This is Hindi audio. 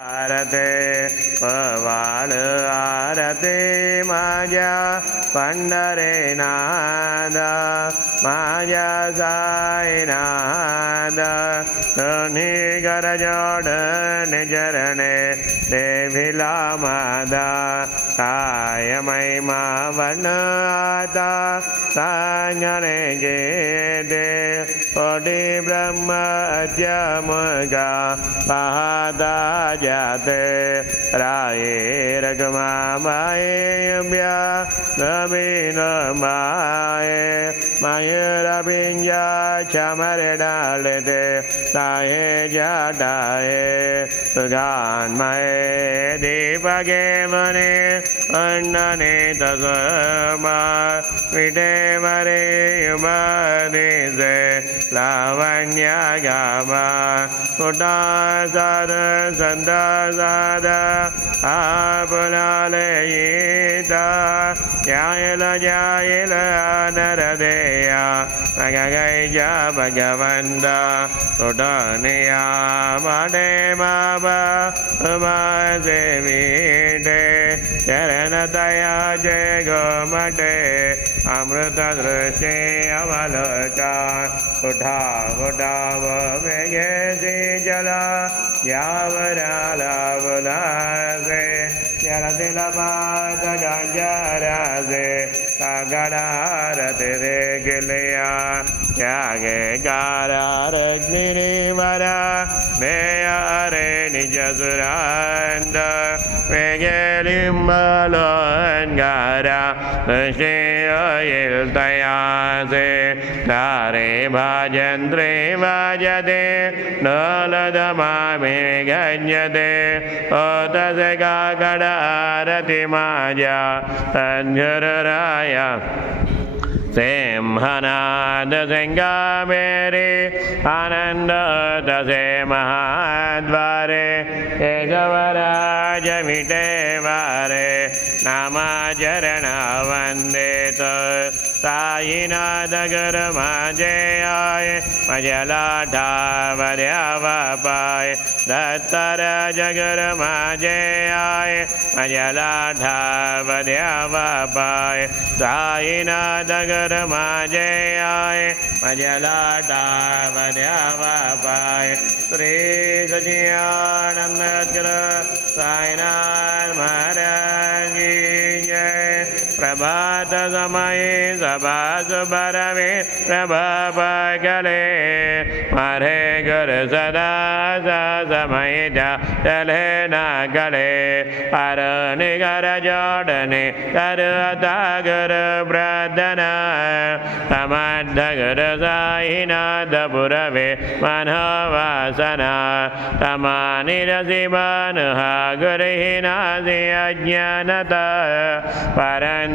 आरते पवाळ आरते माझ्या पंढरीनाथ माझ्या साईनाथ दोन्ही कर जोडणे चरणे देविला मादा काय महिमा वन आता सांगणे गेले कोटी ब्रह्म अद्यमुगा पाहता जाते राये रगमा मायेब्या नवीन माये मायरबिंजा चमरे डालते ताये जाटाये सुगान्मये दीपके मने अन्नने तस्मा विटे मरे युमनिसे लावण्या गामा कुटा साध संदा साधा आपुनालयिता जायल नरदेया मगैजा भगवंदा कुटनिया मडे माबा मासे मीठे चरणतया जय गोमटे अमृत दृष्टि अवलोका उठा उठाव वेगे सी जला यावरालावलासे जलतिलपात गंजरासे कागडारते रे गिलिया त्यागे कारारग्निवरा मेयारे निज सुरांद वेगेलिम्बलोन्गारा श्रेयल तयासे तारे भाजन्त्रे वाजते नलदमामे गण्यते ओतसे काकडारति माजा तञ्जरराया सिंहनाद सिंगामेरे आनंद तसे महाद्वारे केशवराज मिटे वारे नामाचरण वंदे तो साईनाथ गर माझे आय मजलाठा वद्यावा पाय दत्तर जगर माझे आय मजलाठा वद्यावा पाय साईनाथ गर माझे आय मजलाठा वद्यावा पाय श्री सचिदानंद साईनाथ महाराज की जय। प्रभात समये सभा सुबरवे प्रभापगले मारे घर सदा सा समय चले न गले हर निगर जोड़ने कर अतागर ब्रदना तमद्धगर साईनाथ पुरवे मनोवासना तमानिरसिबन हा गुरिनासि अज्ञानता परं